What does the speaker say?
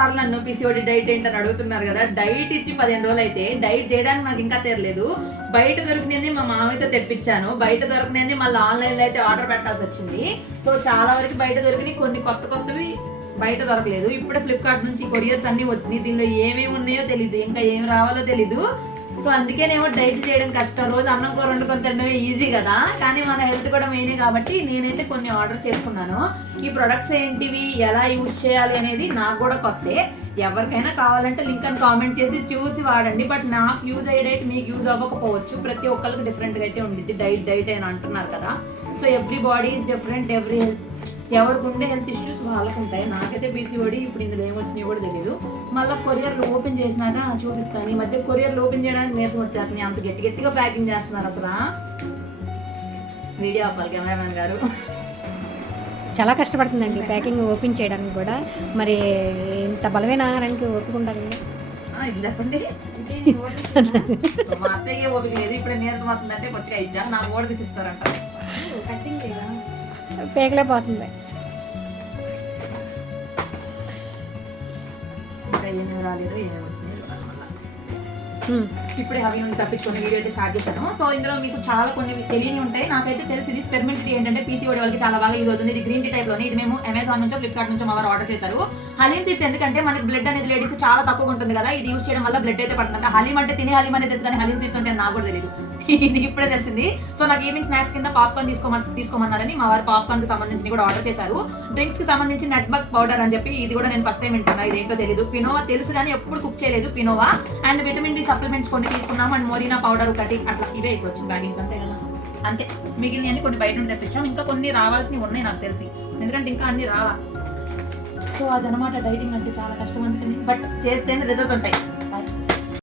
సార్లు నన్ను PCOD diet ఏంటని అడుగుతున్నారు కదా. డైట్ ఇచ్చి 15 రోజులు అయితే డైట్ చేయడానికి నాకు ఇంకా తెరలేదు. బయట దొరికినవి మా మామయ్యతో తెప్పించాను. బయట దొరికినవి మళ్ళీ ఆన్లైన్లో అయితే ఆర్డర్ పెట్టాల్సి వచ్చింది. సో చాలా వరకు బయట దొరికినాయి, కొన్ని కొత్తవి బయట దొరకలేదు. ఇప్పుడే ఫ్లిప్కార్ట్ నుంచి కొరియర్స్ అన్ని వచ్చినాయి. దీనిలో ఏమేమి ఉన్నాయో తెలీదు, ఇంకా ఏమి రావాలో తెలీదు. సో అందుకేనేమో డైట్ చేయడం కష్టం. రోజు అన్నం కూర వండుకొని తినడమే ఈజీ కదా, కానీ మన హెల్త్ కూడా మెయినే కాబట్టి నేనైతే కొన్ని ఆర్డర్ చేసుకున్నాను. ఈ ప్రొడక్ట్స్ ఏంటివి, ఎలా యూజ్ చేయాలి అనేది నాకు కూడా కొత్తే. ఎవరికైనా కావాలంటే లింక్ అని కామెంట్ చేసి చూసి వాడండి. బట్ నాకు యూజ్ అయ్యే డైట్ మీకు యూజ్ అవ్వకపోవచ్చు. ప్రతి ఒక్కరికి డిఫరెంట్గా అయితే ఉండిద్ది. డైట్ అని అంటున్నారు కదా. So every body is different. ఎవరికి ఉండే హెల్త్ ఇష్యూస్ వాళ్ళకు ఉంటాయి. నాకైతే పీసీఓడి ఇప్పుడు ఇందులో ఏమొచ్చినాయో కూడా తెలియదు. మళ్ళీ కొరియర్లు ఓపెన్ చేసినాక చూపిస్తాను. ఈ మధ్య కొరియర్లు ఓపెన్ చేయడానికి నీరసం వచ్చేస్తుంది, అంత గట్టిగా ప్యాకింగ్ చేస్తున్నారు. అసలు వీడియో ఆపాలి కెమెరామెన్ గారు. చాలా కష్టపడుతుందండి ప్యాకింగ్ ఓపెన్ చేయడానికి కూడా. మరి ఇంత బలమైన ఆహారానికి ఓపిక ఉండాలి. ఇది చెప్పండి. మా అత్తయ్య ఓపిక లేదు. ఇప్పుడు నీరసం అవుతుందంటే కొంచెం ఇచ్చా నాకు ఓడి తీసిస్తారంట. కటింగ్ లేదా పేకలే పోతుంది. ఇంకా ఏమేమి రాలేదు, ఏమేమి వచ్చినాయి ఇప్పుడే అవి నుండి తప్పించుకుని వీడియో అయితే స్టార్ట్ చేశాను. సో ఇందులో మీకు చాలా కొన్ని తెలియని ఉంటాయి. నాకైతే తెలిసి ఇది స్పెర్మెంట్ టీ ఏంటంటే పీసీఓడి వాళ్ళకి చాలా బాగా యూజ్ అవుతుంది. ఇది గ్రీన్ టీ టైప్లోనే. ఇది మేము అమెజాన్ నుంచో ఫ్లిప్కార్ట్ నుంచో మా వారు ఆర్డర్ చేశారు. హలీమ్ సీడ్స్ ఎందుకంటే మనకి బ్లడ్ అనేది లేడీస్ చాలా తక్కువ ఉంటుంది కదా, ఇది యూజ్ చేయడం వల్ల బ్లడ్ అయితే పడుతుంది. హలీమ్ అంటే తినే హలీమ్ అనేది తెలుసు, కానీ హలీమ్ సీడ్స్ ఉంటే నాకు కూడా తెలియదు. ఇది ఇప్పుడే తెలిసింది. సో నాకు ఈవినింగ్ స్నాక్స్ కింద పాప్కార్న్ తీసుకోమన్నారని మా వారు పాప్కార్న్ కి సంబంధించి కూడా ఆర్డర్ చేశారు. డ్రింక్స్ కి సంబంధించి నట్ బగ్ పౌడర్ అని చెప్పి ఇది కూడా నేను ఫస్ట్ టైం వింటున్నా. ఇదేంటో తెలియదు. పినోవా తెలుసు కానీ ఎప్పుడు కుక్ చేయలేదు. పినోవా అండ్ విటమిన్ డి సప్లిమెంట్స్ కొన్ని తీసుకున్నాము. అండ్ మోరినా పౌడర్ ఒకటి, అట్లా ఇవే ఇప్పుడు వచ్చిన బ్యాగింగ్స్ అంతే కదా. అంతే, మిగిలిన అన్ని కొన్ని బయట నుండి తెప్పించాం. ఇంకా కొన్ని రావాల్సినవి ఉన్నాయి నాకు తెలిసి, ఎందుకంటే ఇంకా అన్ని రావా. సో అదనమాట డైటింగ్ అంటే చాలా కష్టం అందుకని, బట్ చేస్తేనే రిజల్ట్స్ ఉంటాయి.